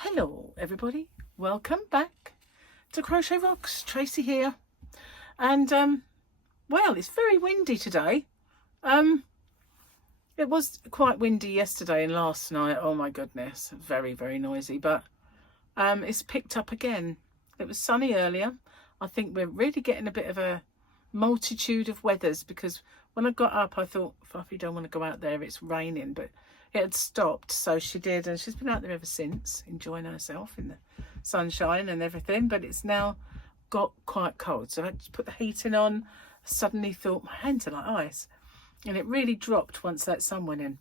Hello everybody, welcome back to Crochet Rocks. Tracy here, and well, it's very windy today. It was quite windy yesterday and last night. Oh my goodness, very noisy, but it's picked up again. It was sunny earlier. I think we're really getting a bit of a multitude of weathers, because when I got up I thought, Fluffy, don't want to go out there, it's raining, but it had stopped, so she did, and she's been out there ever since, enjoying herself in the sunshine and everything. But it's now got quite cold, so I had to put the heating on. I suddenly thought my hands are like ice, and it really dropped once that sun went in.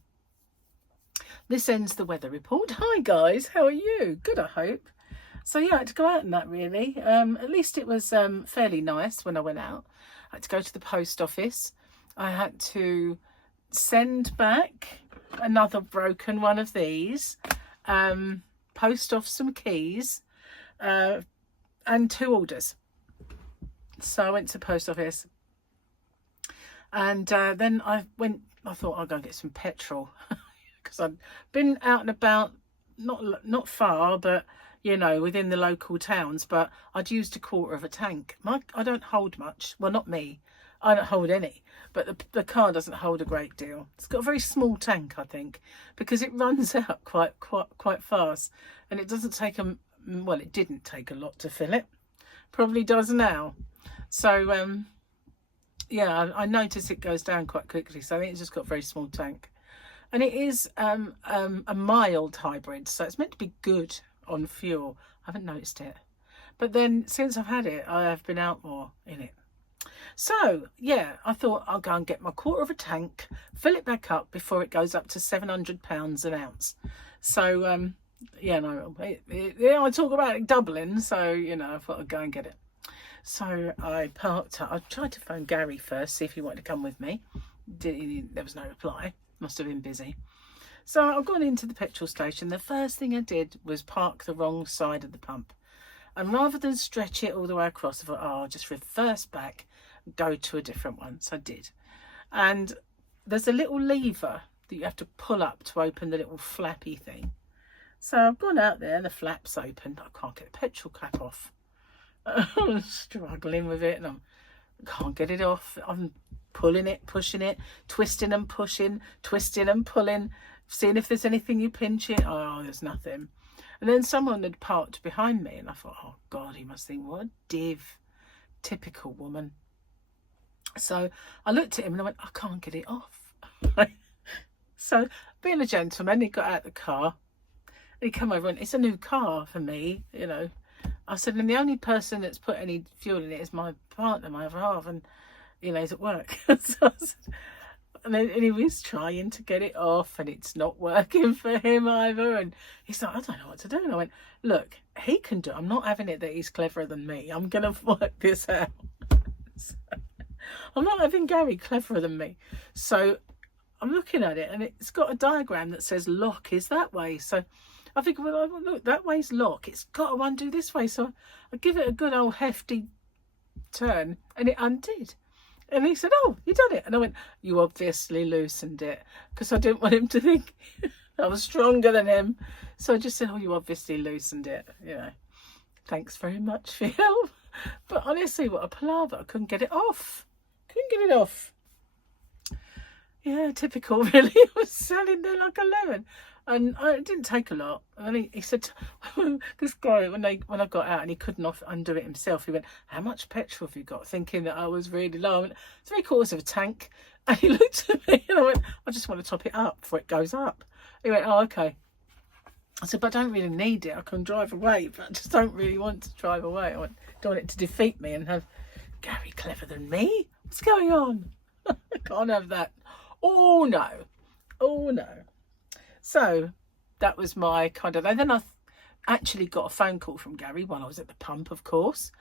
This ends the weather report. Hi guys, how are you? Good, I hope. So yeah, I had to go out in that really. At least it was fairly nice when I went out. I had to go to the post office. I had to send back another broken one of these, post off some keys, and 2 orders. So I went to the post office, and then I thought I'll go and get some petrol, because I'd been out and about, not far, but you know, within the local towns, but I'd used a quarter of a tank. I don't hold much. Well, not me. I don't hold any, but the car doesn't hold a great deal. It's got a very small tank, I think, because it runs out quite fast, and it doesn't take well, it didn't take a lot to fill it. Probably does now. So yeah, I notice it goes down quite quickly. So I think it's just got a very small tank, and it is a mild hybrid, so it's meant to be good on fuel. I haven't noticed it, but then since I've had it, I have been out more in it. So yeah, I thought I'll go and get my quarter of a tank, fill it back up before it goes up to £700 an ounce. So yeah, no, I talk about it doubling, so you know, I thought I'd go and get it. So I parked up. I tried to phone Gary first, see if he wanted to come with me. There was no reply. Must have been busy. So I've gone into the petrol station. The first thing I did was park the wrong side of the pump, and rather than stretch it all the way across, I thought, oh, I'll just reverse back, go to a different one. So I did, and there's a little lever that you have to pull up to open the little flappy thing. So I've gone out there, and the flap's open. I can't get the petrol cap off. I'm struggling with it, and I can't get it off. I'm pulling it, pushing it, twisting and pushing, twisting and pulling, seeing if there's anything. You pinch it, oh, there's nothing. And then someone had parked behind me, and I thought, oh God, he must think, what a div, typical woman. So I looked at him and I went, I can't get it off. So being a gentleman, he got out the car, and he came over, and it's a new car for me, you know. I said, and the only person that's put any fuel in it is my partner, my other half, and you know, he's at work. So and he was trying to get it off, and it's not working for him either. And he's like, I don't know what to do. And I went, look, he can do it. I'm not having it that he's cleverer than me. I'm going to work this out. So, I'm not having Gary cleverer than me. So I'm looking at it, and it's got a diagram that says lock is that way. So I think, well, look, that way's lock. It's got to undo this way. So I give it a good old hefty turn, and it undid. And he said, oh, you done it. And I went, you obviously loosened it, because I didn't want him to think I was stronger than him. So I just said, oh, you obviously loosened it. You know, thanks very much for your help. But honestly, what a palaver. I couldn't get it off. Couldn't get it off. Yeah, typical, really. I was selling there like a lemon. And it didn't take a lot. And he said, this guy, when I got out and he couldn't undo it himself, he went, how much petrol have you got? Thinking that I was really low. I went, 3/4 of a tank. And he looked at me, and I went, I just want to top it up before it goes up. He went, oh, okay. I said, but I don't really need it. I can drive away, but I just don't really want to drive away. I don't want it to defeat me and have Gary clever than me. What's going on? I can't have that. Oh, no. Oh, no. So that was my kind of, and then I actually got a phone call from Gary while I was at the pump, of course.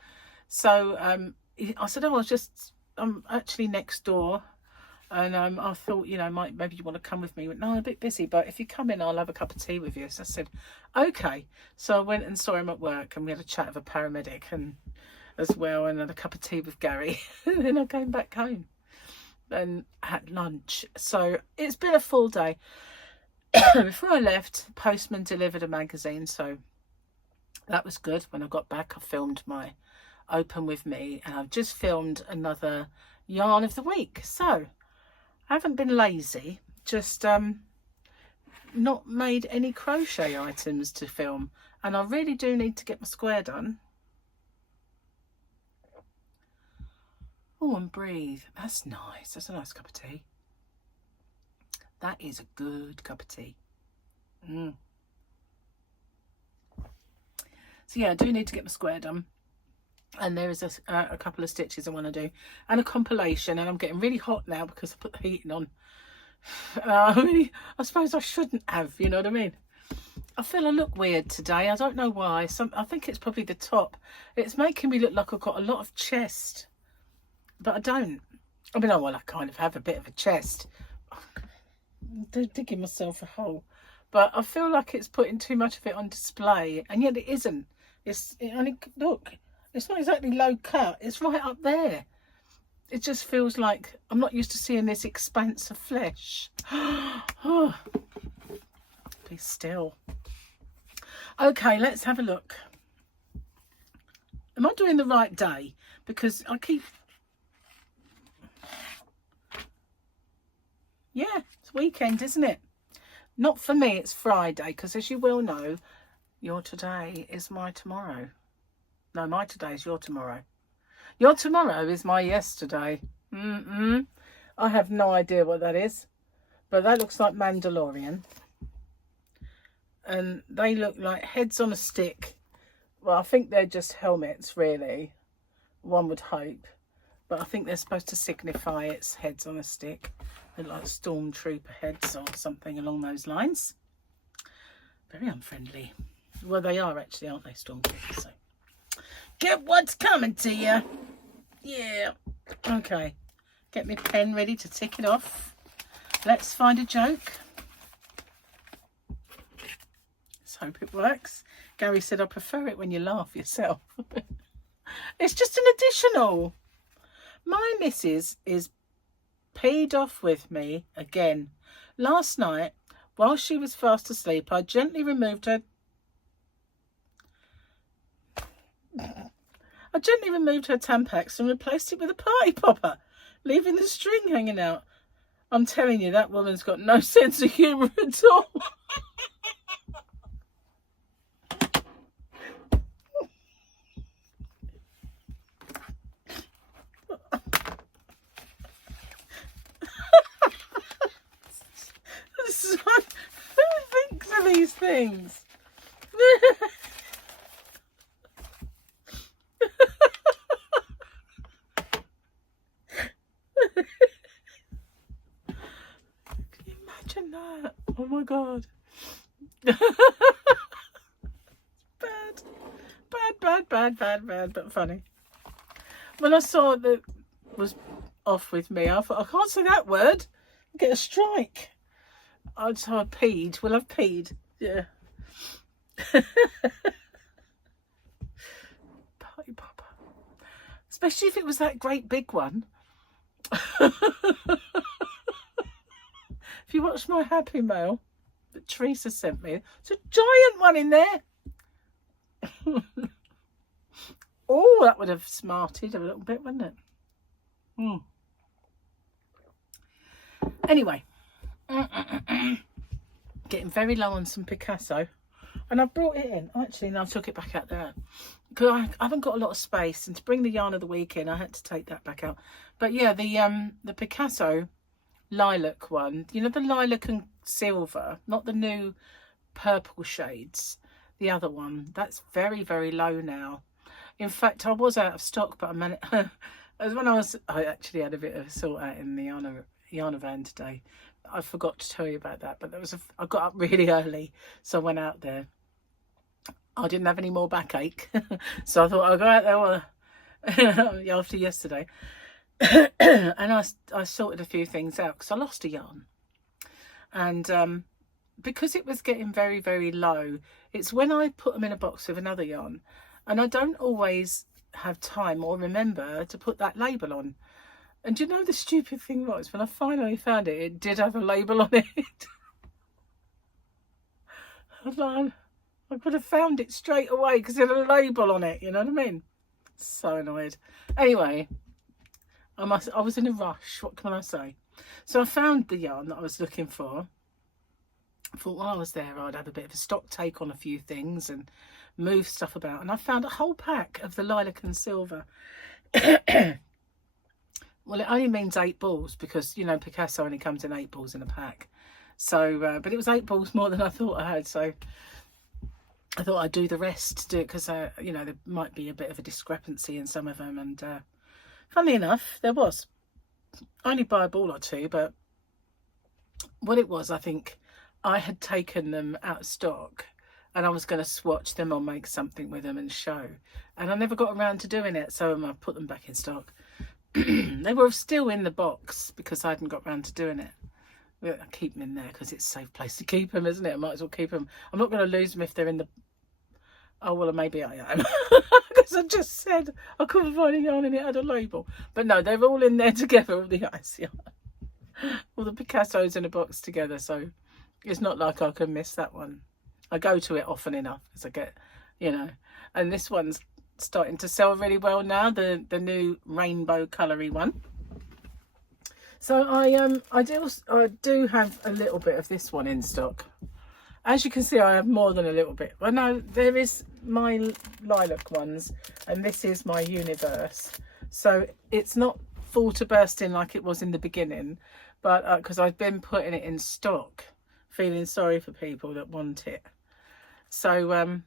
So I said, oh, I'm actually next door, and I thought, you know, maybe you want to come with me. He went, no, I'm a bit busy, but if you come in, I'll have a cup of tea with you. So I said, okay. So I went and saw him at work, and we had a chat with a paramedic and as well, and had a cup of tea with Gary. And then I came back home and had lunch. So it's been a full day. Before I left, the postman delivered a magazine, so That was good. When I got back, I filmed my open with me, and I've just filmed another yarn of the week. So I haven't been lazy, just not made any crochet items to film, and I really do need to get my square done. Oh, and breathe. That's nice. That's a nice cup of tea. That is a good cup of tea. So yeah, I do need to get my square done, and there is a couple of stitches I want to do, and a compilation. And I'm getting really hot now because I put the heating on. I suppose I shouldn't have, you know what I mean? I feel I look weird today. I don't know why. I think it's probably the top. It's making me look like I've got a lot of chest, but I don't. I mean, oh well, I kind of have a bit of a chest. I'm digging myself a hole, but I feel like it's putting too much of it on display, and yet it isn't. Look, it's not exactly low cut. It's right up there. It just feels like I'm not used to seeing this expanse of flesh. Oh, be still. Okay, let's have a look. Am I doing the right day? Because I keep... Yeah, it's weekend, isn't it? Not for me, it's Friday, because as you will know, your today is my tomorrow. No, my today is your tomorrow. Your tomorrow is my yesterday. I have no idea what that is, but that looks like Mandalorian. And they look like heads on a stick. Well, I think they're just helmets, really. One would hope. But I think they're supposed to signify it's heads on a stick. They're like stormtrooper heads or something along those lines. Very unfriendly. Well, they are actually, aren't they, stormtroopers? So get what's coming to you. Yeah. Okay. Get my pen ready to tick it off. Let's find a joke. Let's hope it works. Gary said, I prefer it when you laugh yourself. It's just an additional. My missus is peed off with me again. Last night, while she was fast asleep, I gently removed her Tampax and replaced it with a party popper, leaving the string hanging out. I'm telling you, that woman's got no sense of humour at all. Who thinks of these things? Can you imagine that? Oh my god. Bad, but funny. When I saw that it was off with me, I thought, I can't say that word. I'll get a strike. I peed. Well, I've peed. Yeah. Party popper. Especially if it was that great big one. If you watch my Happy Mail that Teresa sent me, it's a giant one in there. Oh, that would have smarted a little bit, wouldn't it? Anyway, getting very low on some Picasso, and I brought it in. Actually, no, I took it back out there because I haven't got a lot of space, and to bring the yarn of the week in, I had to take that back out. But yeah, the Picasso lilac one, you know, the lilac and silver, not the new purple shades, the other one, that's very, very low now. In fact, I was out of stock, but I actually had a bit of a sort out in the yarn van today. I forgot to tell you about that, but I got up really early, so I went out there. I didn't have any more backache, so I thought I'll go out there after yesterday. And I sorted a few things out because I lost a yarn, and because it was getting very, very low, it's when I put them in a box with another yarn, and I don't always have time or remember to put that label on. And you know, the stupid thing was, when I finally found it, it did have a label on it. I was like, I could have found it straight away because it had a label on it, you know what I mean? So annoyed. Anyway, I was in a rush, what can I say? So I found the yarn that I was looking for. I thought while I was there I'd have a bit of a stock take on a few things and move stuff about, and I found a whole pack of the lilac and silver. Well, it only means 8 balls because, you know, Picasso only comes in 8 balls in a pack. So, but it was 8 balls more than I thought I had. So I thought I'd do the rest to do it because, you know, there might be a bit of a discrepancy in some of them. And funnily enough, there was. Only by a ball or two, but what it was, I think I had taken them out of stock and I was going to swatch them or make something with them and show. And I never got around to doing it, so I put them back in stock. They were still in the box because I hadn't got around to doing it. I keep them in there because it's a safe place to keep them, isn't it? I might as well keep them. I'm not going to lose them if they're in the... Oh, well, maybe I am. Because I just said I couldn't find a yarn and it had a label. But no, they're all in there together, all the ice yarn. All the Picassos in a box together, so it's not like I can miss that one. I go to it often enough because I get, you know, and this one's starting to sell really well now, the new rainbow colory one. So I do have a little bit of this one in stock. As you can see, I have more than a little bit. Well, no, there is my lilac ones and this is my universe. So it's not full to bursting like it was in the beginning, but because I've been putting it in stock, feeling sorry for people that want it. So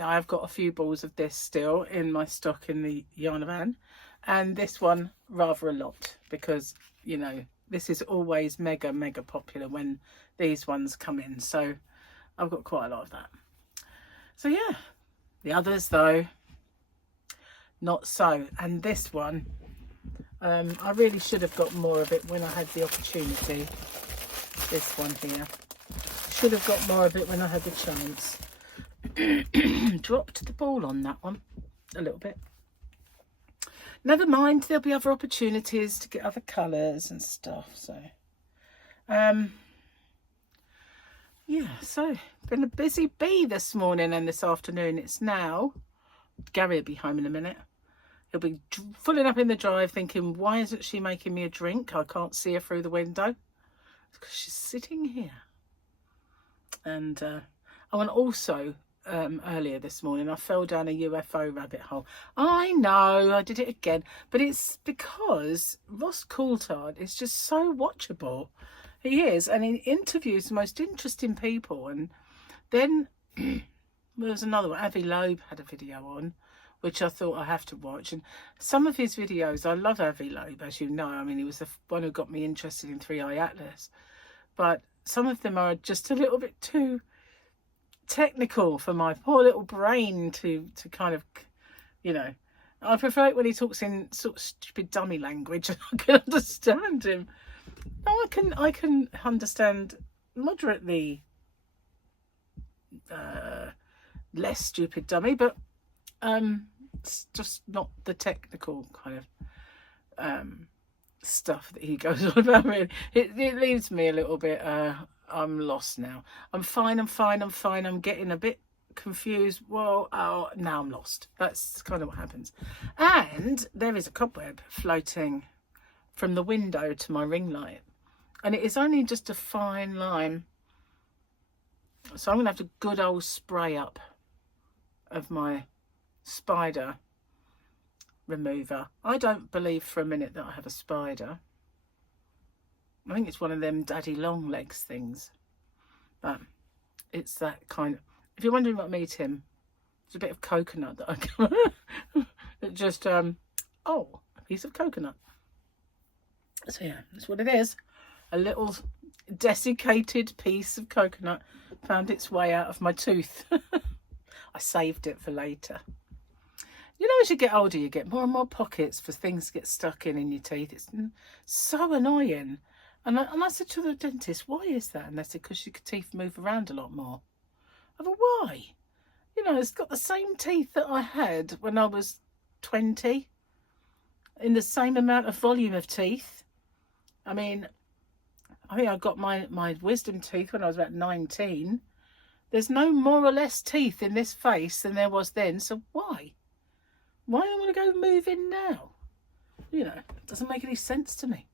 I've got a few balls of this still in my stock in the yarn van, and this one rather a lot because, you know, this is always mega popular when these ones come in. So I've got quite a lot of that. So yeah, the others though, not so. And this one, I really should have got more of it when I had the opportunity. This one here. Should have got more of it when I had the chance. Dropped the ball on that one a little bit. Never mind, there'll be other opportunities to get other colours and stuff. So yeah, so been a busy bee this morning and this afternoon. It's now, Gary will be home in a minute. He'll be filling up in the drive thinking, why isn't she making me a drink? I can't see her through the window. Because she's sitting here. And I want also, earlier this morning, I fell down a UFO rabbit hole. I know, I did it again. But it's because Ross Coulthard is just so watchable. He is. And he interviews the most interesting people. And then there was another one. Avi Loeb had a video on, which I thought I have to watch. And some of his videos, I love Avi Loeb, as you know. I mean, he was the one who got me interested in 3i Atlas. But some of them are just a little bit too technical for my poor little brain to kind of, you know. I prefer it when he talks in sort of stupid dummy language and I can understand him. No, I can understand moderately less stupid dummy, but it's just not the technical kind of stuff that he goes on about. Really, it leaves me a little bit I'm lost now. I'm fine, I'm getting a bit confused. Well, oh, now I'm lost. That's kind of what happens. And there is a cobweb floating from the window to my ring light, and it is only just a fine line, so I'm gonna have to good old spray up of my spider remover. I don't believe for a minute that I have a spider. I think it's one of them daddy long legs things, but it's that kind of, if you're wondering what made him, it's a bit of coconut that I got. It just oh, a piece of coconut. So yeah, that's what it is. A little desiccated piece of coconut found its way out of my tooth. I saved it for later. You know, as you get older, you get more and more pockets for things to get stuck in your teeth. It's so annoying. And I said to the dentist, why is that? And they said, because your teeth move around a lot more. I thought, why? You know, it's got the same teeth that I had when I was 20, in the same amount of volume of teeth. I mean, I think I got my wisdom teeth when I was about 19. There's no more or less teeth in this face than there was then, so why? Why do I want to go move in now? You know, it doesn't make any sense to me.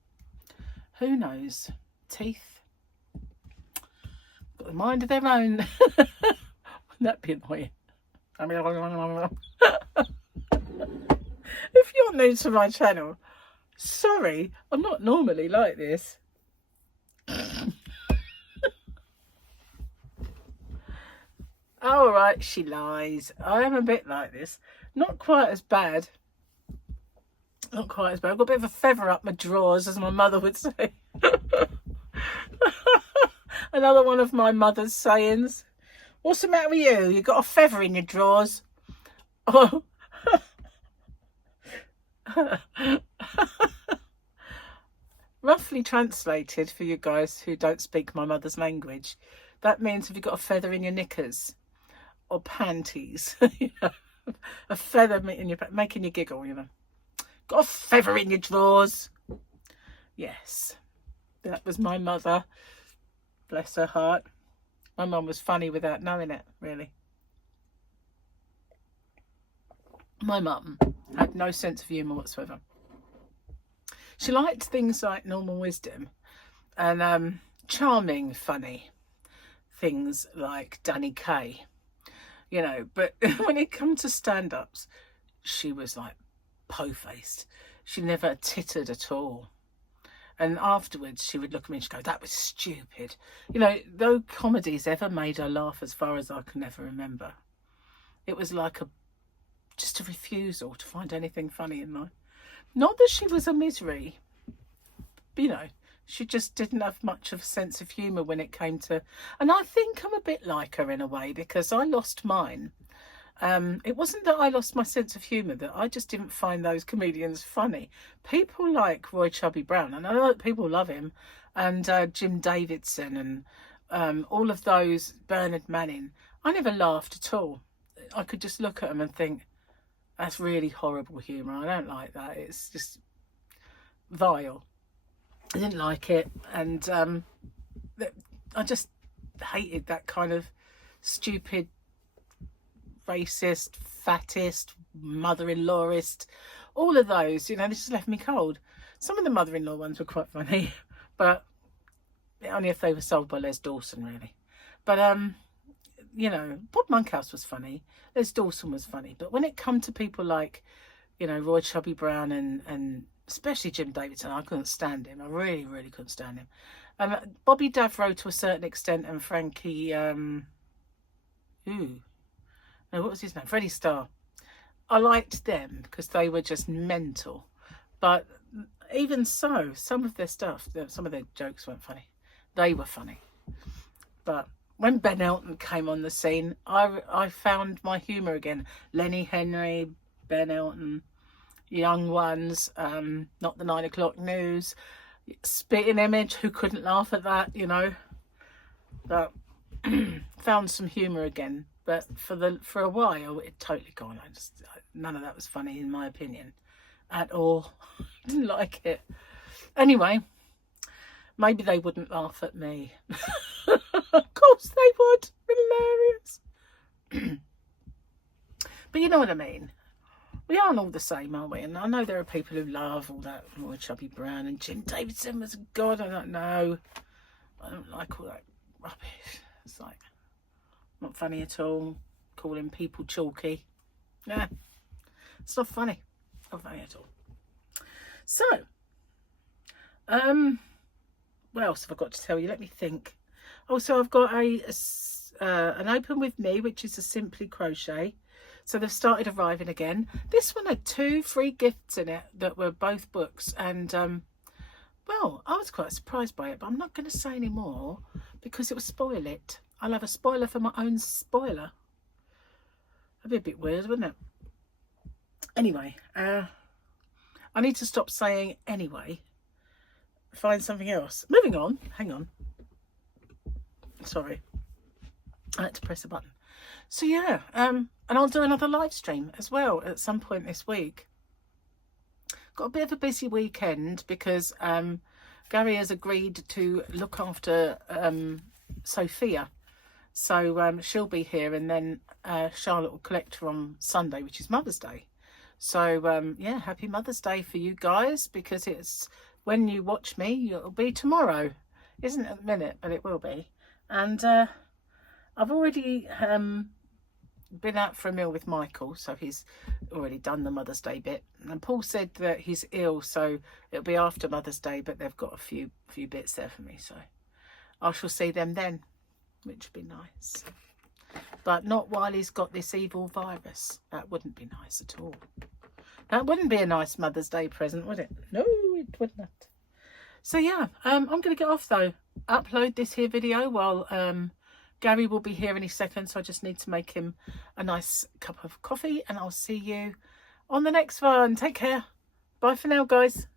Who knows? Teeth. Got a mind of their own. Wouldn't that be annoying? If you're new to my channel, sorry, I'm not normally like this. All right, she lies. I am a bit like this. Not quite as bad. Not quite as bad. I've got a bit of a feather up my drawers, as my mother would say. Another one of my mother's sayings. What's the matter with you? You got a feather in your drawers? Oh. Roughly translated for you guys who don't speak my mother's language, that means have you got a feather in your knickers or panties? You know, a feather in your, making you giggle, you know. Got a feather in your drawers. Yes, that was my mother. Bless her heart. My mum was funny without knowing it, really. My mum had no sense of humour whatsoever. She liked things like normal wisdom and charming, funny things like Danny Kaye, you know. But when it comes to stand-ups, she was like po-faced. She never tittered at all. And afterwards, she would look at me and she'd go, that was stupid. You know, no comedies ever made her laugh as far as I can ever remember. It was like just a refusal to find anything funny in life. Not that she was a misery, but, you know, she just didn't have much of a sense of humour when it came to... And I think I'm a bit like her in a way, because I lost mine. It wasn't that I lost my sense of humour, that I just didn't find those comedians funny. People like Roy Chubby Brown, and I know that people love him, and Jim Davidson, and all of those, Bernard Manning. I never laughed at all. I could just look at them and think, that's really horrible humour. I don't like that. It's just vile. I didn't like it, and I just hated that kind of stupid, racist, fattest, mother-in-lawist, all of those, you know. They just left me cold. Some of the mother-in-law ones were quite funny, but only if they were sold by Les Dawson, really. But you know, Bob Monkhouse was funny, Les Dawson was funny, but when it come to people like, you know, Roy Chubby Brown and especially Jim Davidson, I couldn't stand him. I really, really couldn't stand him. Bobby Davro to a certain extent, and Frankie, no, what was his name? Freddie Starr. I liked them because they were just mental. But even so, some of their stuff, some of their jokes weren't funny. They were funny. But when Ben Elton came on the scene, I found my humour again. Lenny Henry, Ben Elton, Young Ones, Not the 9 O'Clock News, Spitting Image, who couldn't laugh at that, you know. But found some humour again. But for a while, it totally gone. None of that was funny, in my opinion, at all. Didn't like it. Anyway, maybe they wouldn't laugh at me. Of course they would. Hilarious. But you know what I mean. We aren't all the same, are we? And I know there are people who love all that, Roy Chubby Brown and Jim Davidson was a god. I don't know. I don't like all that rubbish. It's like, not funny at all. Calling people chalky. Nah, it's not funny. Not funny at all. So, what else have I got to tell you? Let me think. Oh, so I've got an Open With Me, which is a Simply Crochet. So they've started arriving again. This one had 2 free gifts in it that were both books. And, well, I was quite surprised by it, but I'm not going to say any more because it will spoil it. I'll have a spoiler for my own spoiler. That'd be a bit weird, wouldn't it? Anyway, I need to stop saying anyway. Find something else. Moving on. Hang on. Sorry. I had to press a button. So yeah, and I'll do another live stream as well at some point this week. Got a bit of a busy weekend because Gary has agreed to look after Sophia. So she'll be here, and then Charlotte will collect her on Sunday, which is Mother's Day. So yeah, happy Mother's Day for you guys, because it's, when you watch me, it'll be tomorrow. Isn't at the minute, but it will be. And I've already been out for a meal with Michael, so he's already done the Mother's Day bit. And Paul said that he's ill, so it'll be after Mother's Day, but they've got a few bits there for me, so I shall see them then, which would be nice. But not while he's got this evil virus. That wouldn't be nice at all. That wouldn't be a nice Mother's Day present, would it? No, it would not. So yeah, I'm going to get off though. Upload this here video while Gary will be here any second, so I just need to make him a nice cup of coffee, and I'll see you on the next one. Take care. Bye for now, guys.